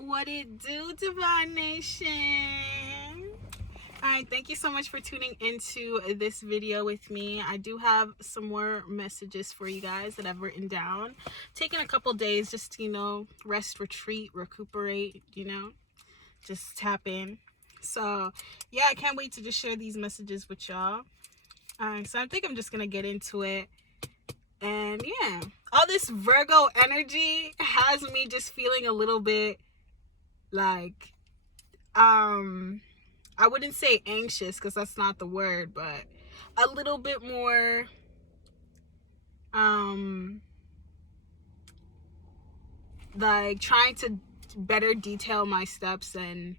What it do, Divine Nation? Alright, thank you so much for tuning into this video with me. I do have some more messages for you guys that I've written down. Taking a couple days just to, rest, retreat, recuperate, just tap in. So, yeah, I can't wait to just share these messages with y'all. So I think I'm just going to get into it. And yeah, all this Virgo energy has me just feeling a little bit like, I wouldn't say anxious because that's not the word, but a little bit more, like trying to better detail my steps, and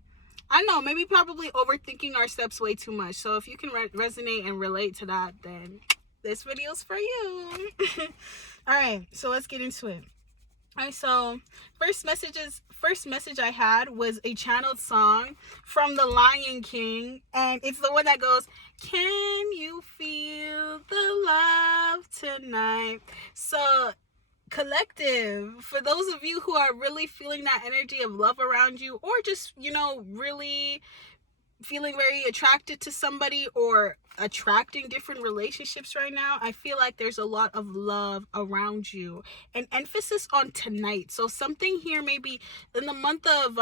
I don't know, maybe probably overthinking our steps way too much. So if you can resonate and relate to that, then this video's for you. All right, so let's get into it. All right, so first message I had was a channeled song from The Lion King, and it's the one that goes, "Can you feel the love tonight?" So collective, for those of you who are really feeling that energy of love around you, or just really feeling very attracted to somebody or attracting different relationships right now, I feel like there's a lot of love around you, and emphasis on tonight. So something here, maybe in the month of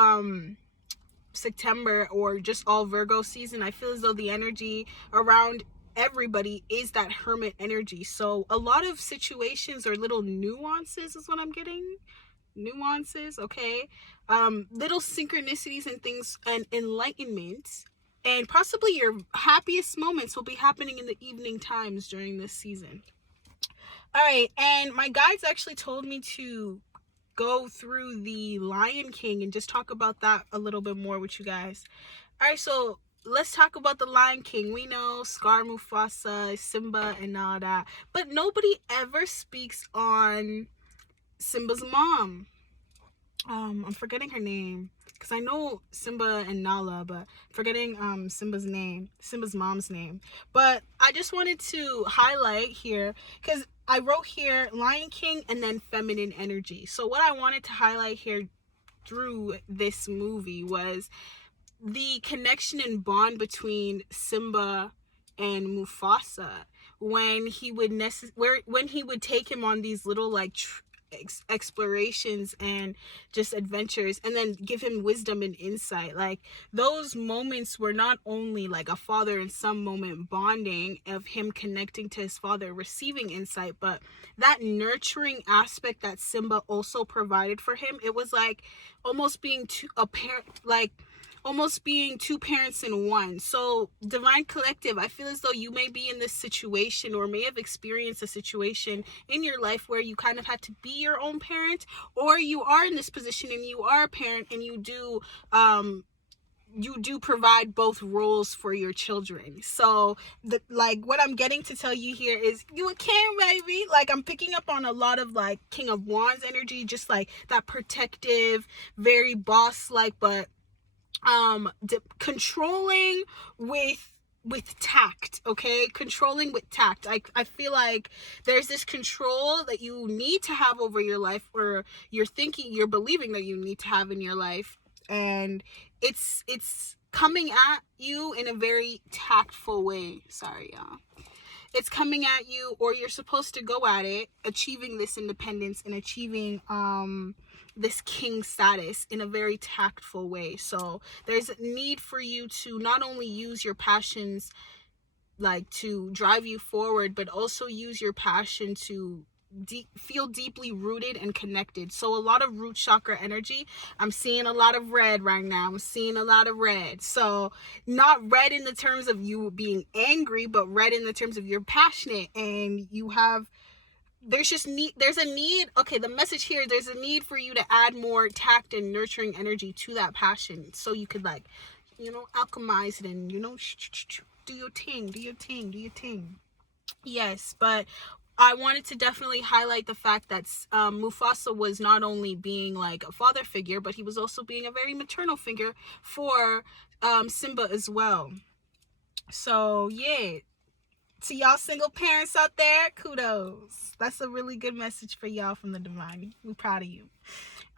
September, or just all Virgo season, I feel as though the energy around everybody is that hermit energy. So a lot of situations or little nuances is what I'm getting. Nuances, okay? Little synchronicities and things, and enlightenment, and possibly your happiest moments will be happening in the evening times during this season. All right, and my guides actually told me to go through the Lion King and just talk about that a little bit more with you guys. All right, so let's talk about the Lion King. We know Scar, Mufasa, Simba, and all that, but nobody ever speaks on Simba's mom. I'm forgetting her name because I know Simba and Nala, but forgetting Simba's mom's name. But I just wanted to highlight here, because I wrote here Lion King and then feminine energy. So what I wanted to highlight here through this movie was the connection and bond between Simba and Mufasa, when he would take him on these little like explorations and just adventures, and then give him wisdom and insight. Like, those moments were not only like a father and son moment bonding of him connecting to his father, receiving insight, but that nurturing aspect that Simba also provided for him. It was like almost being almost being two parents in one. So Divine Collective, I feel as though you may be in this situation, or may have experienced a situation in your life where you kind of had to be your own parent, or you are in this position and you are a parent, and you do provide both roles for your children. So what I'm getting to tell you here is you can, baby. Like, I'm picking up on a lot of like King of Wands energy, just like that protective, very boss like, but controlling with tact. Okay, controlling with tact. I feel like there's this control that you need to have over your life, or you're believing that you need to have in your life, and it's coming at you in a very tactful way. Sorry, y'all. It's coming at you, or you're supposed to go at it, achieving this independence and achieving this king status in a very tactful way. So there's a need for you to not only use your passions like to drive you forward, but also use your passion to feel deeply rooted and connected. So a lot of root chakra energy. I'm seeing a lot of red right now. I'm seeing a lot of red. So not red in the terms of you being angry, but red in the terms of you're passionate, and you have, there's a need. Okay, the message here, there's a need for you to add more tact and nurturing energy to that passion, so you could alchemize it, and do your thing. Yes, but I wanted to definitely highlight the fact that Mufasa was not only being like a father figure, but he was also being a very maternal figure for Simba as well. So yeah, to y'all single parents out there, kudos. That's a really good message for y'all from the Divine. We're proud of you.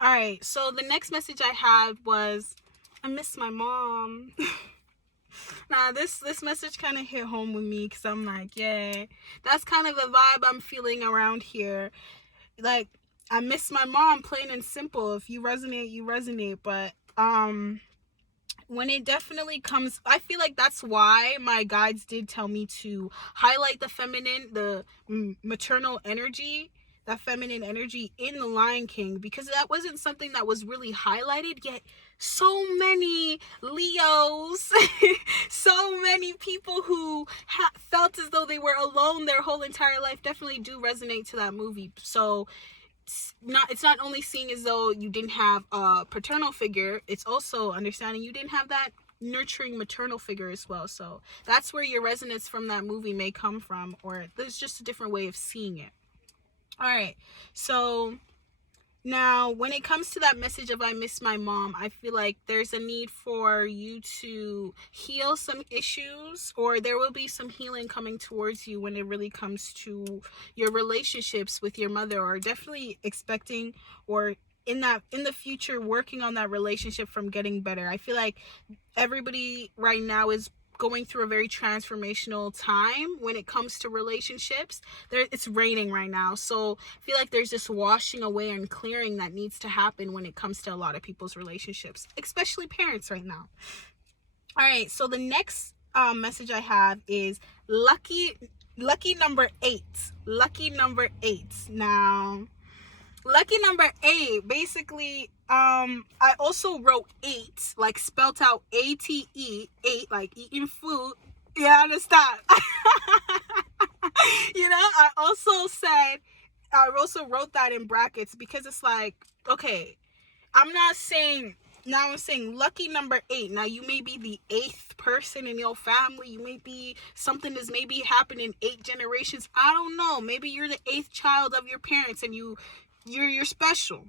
All right, so the next message I had was, I miss my mom. Nah, this message kind of hit home with me because I'm like, yeah, that's kind of the vibe I'm feeling around here. Like, I miss my mom, plain and simple. If you resonate, you resonate. But when it definitely comes, I feel like that's why my guides did tell me to highlight the feminine, the maternal energy, that feminine energy in the Lion King, because that wasn't something that was really highlighted yet. So many Leos, so many people who felt as though they were alone their whole entire life definitely do resonate to that movie. So it's not only seeing as though you didn't have a paternal figure, it's also understanding you didn't have that nurturing maternal figure as well. So that's where your resonance from that movie may come from, or there's just a different way of seeing it. All right, so now when it comes to that message of I miss my mom, I feel like there's a need for you to heal some issues, or there will be some healing coming towards you when it really comes to your relationships with your mother, or definitely expecting, or in the future working on that relationship from getting better. I feel like everybody right now is going through a very transformational time when it comes to relationships. It's raining right now, so I feel like there's this washing away and clearing that needs to happen when it comes to a lot of people's relationships, especially parents right now. All right, so the next message I have is lucky number 8. Lucky number 8. Now, lucky number 8, basically, I also wrote 8, like spelt out ATE, 8, like eating food. You understand? You know, I also wrote that in brackets because it's like, okay, I'm saying lucky number 8. Now, you may be the 8th person in your family. You may be, something is maybe happening 8 generations. I don't know. Maybe you're the 8th child of your parents and you're special.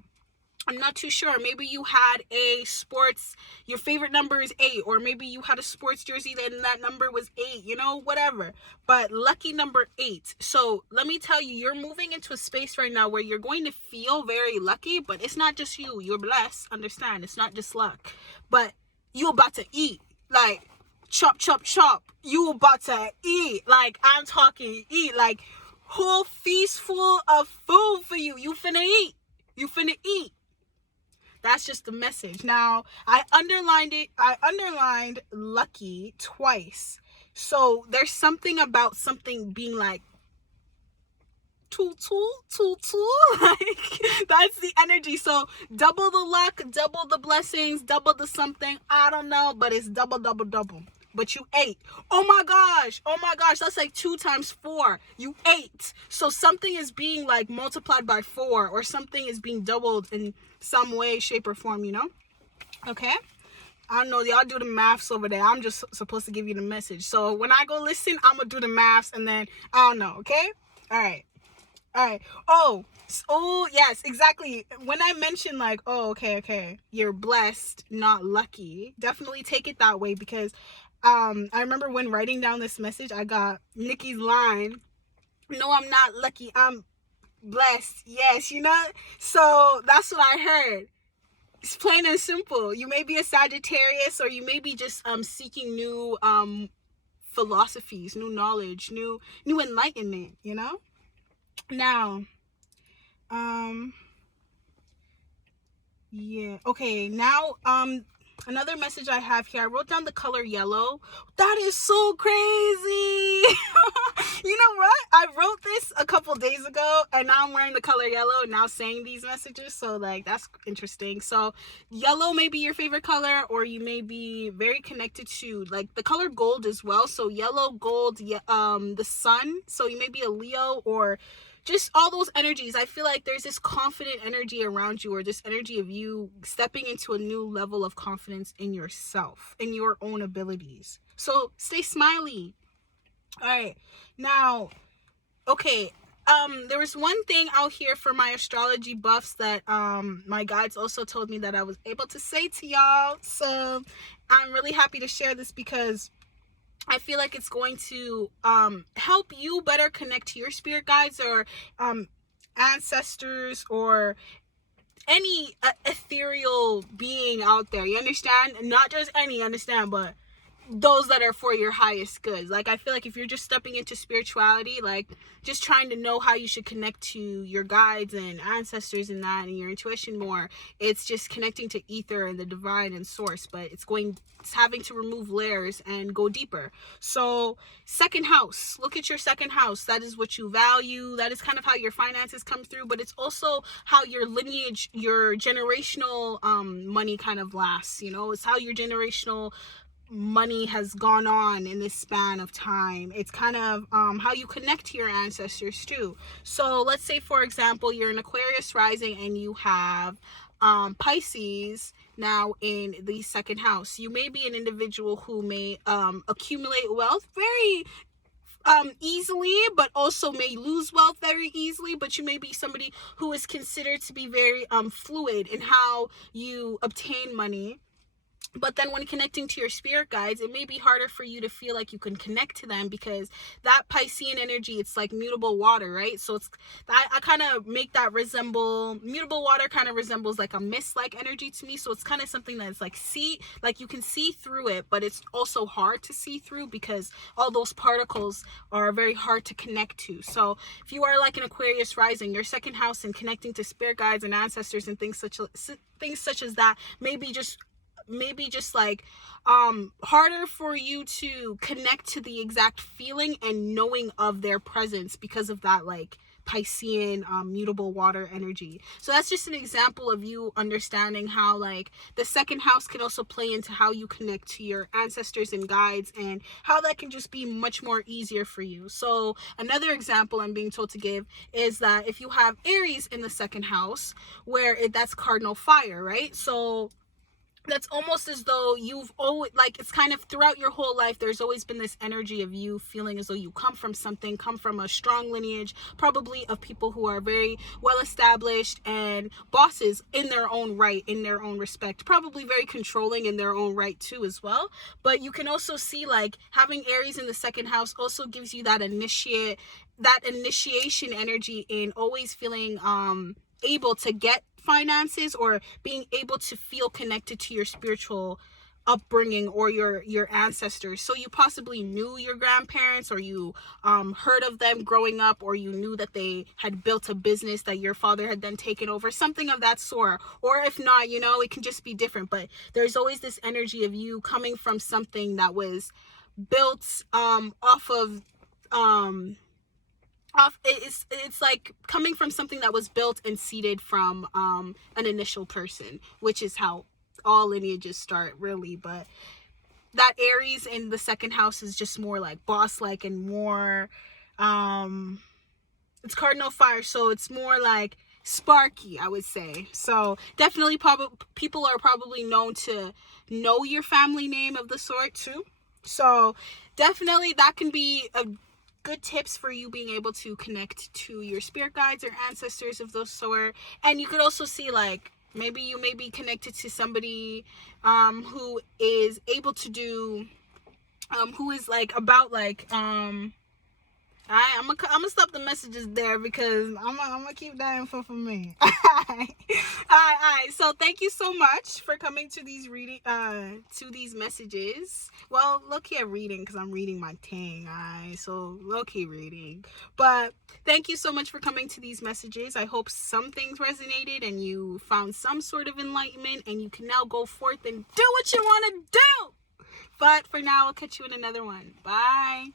I'm not too sure. Maybe you had your favorite number is 8, or maybe you had a sports jersey and that number was 8, whatever. But lucky number 8. So let me tell you, you're moving into a space right now where you're going to feel very lucky, but it's not just you. You're blessed. Understand? It's not just luck. But you about to eat. Like, chop, chop, chop. You about to eat. Like, I'm talking eat. Like, whole feast full of food for you. You finna eat. You finna eat. That's just the message. Now, I underlined lucky twice. So there's something about something being like tool. Like, that's the energy. So double the luck, double the blessings, double the something. I don't know, but it's double. But you ate. Oh my gosh. That's like 2 times 4. You ate. So something is being like multiplied by 4, or something is being doubled in some way, shape, or form, Okay? I don't know. Y'all do the maths over there. I'm just supposed to give you the message. So when I go listen, I'm going to do the maths and then I don't know. Okay? All right. Oh, yes, exactly. When I mentioned like, oh, okay, you're blessed, not lucky. Definitely take it that way, because I remember when writing down this message, I got Nikki's line, "No, I'm not lucky, I'm blessed." Yes, So that's what I heard. It's plain and simple. You may be a Sagittarius, or you may be just seeking new philosophies, new knowledge, new enlightenment, Now, yeah. Okay, now, another message I have here, I wrote down the color yellow. That is so crazy. You know what? I wrote this a couple days ago, and now I'm wearing the color yellow and now saying these messages. So, like, that's interesting. So, yellow may be your favorite color, or you may be very connected to, like, the color gold as well. So, yellow, gold, the sun. So, you may be a Leo, or just all those energies. I feel like there's this confident energy around you, or this energy of you stepping into a new level of confidence in yourself, in your own abilities. So stay smiley. All right. Now, okay. There was one thing out here for my astrology buffs that my guides also told me that I was able to say to y'all. So I'm really happy to share this, because I feel like it's going to help you better connect to your spirit guides, or ancestors, or any ethereal being out there. You understand? Not just any, understand, but those that are for your highest good. Like, I feel like if you're just stepping into spirituality, like just trying to know how you should connect to your guides and ancestors and that and your intuition more, it's just connecting to ether and the divine and source, but it's having to remove layers and go deeper. So second house, look at your second house. That is what you value. That is kind of how your finances come through, but it's also how your lineage, your generational money kind of lasts. You know, it's how your generational money has gone on in this span of time. It's kind of how you connect to your ancestors too. So let's say, for example, you're an Aquarius rising and you have Pisces now in the second house. You may be an individual who may accumulate wealth very easily, but also may lose wealth very easily. But you may be somebody who is considered to be very fluid in how you obtain money. But then when connecting to your spirit guides, it may be harder for you to feel like you can connect to them, because that Piscean energy, it's like mutable water, right? So it's, I kind of make that resemble, mutable water kind of resembles like a mist-like energy to me. So it's kind of something that's like you can see through it, but it's also hard to see through because all those particles are very hard to connect to. So if you are like an Aquarius rising, your second house and connecting to spirit guides and ancestors and things such as that maybe just like harder for you to connect to the exact feeling and knowing of their presence because of that like Piscean mutable water energy. So that's just an example of you understanding how like the second house can also play into how you connect to your ancestors and guides, and how that can just be much more easier for you. So another example I'm being told to give is that if you have Aries in the second house, where that's cardinal fire, right? So that's almost as though you've always, like, it's kind of throughout your whole life, there's always been this energy of you feeling as though you come from a strong lineage, probably of people who are very well established and bosses in their own right, in their own respect, probably very controlling in their own right too as well. But you can also see like having Aries in the second house also gives you that initiation energy in always feeling able to get finances, or being able to feel connected to your spiritual upbringing or your ancestors. So you possibly knew your grandparents, or you heard of them growing up, or you knew that they had built a business that your father had then taken over, something of that sort. Or if not, you know, it can just be different, but there's always this energy of you coming from something that was built it's like coming from something that was built and seeded from an initial person, which is how all lineages start really. But that Aries in the second house is just more like boss like, and more it's cardinal fire, so it's more like sparky, I would say. So definitely people are probably known to know your family name of the sort too. So definitely that can be a good tips for you being able to connect to your spirit guides or ancestors of those sort. And you could also see like maybe you may be connected to somebody who is able to do who is like about like I'm gonna stop the messages there because I'm gonna keep that info for me. Alright. So thank you so much for coming to these to these messages. Well, low-key I'm reading because I'm reading my thing. Alright, so low-key reading. But thank you so much for coming to these messages. I hope some things resonated and you found some sort of enlightenment, and you can now go forth and do what you want to do. But for now, I'll catch you in another one. Bye.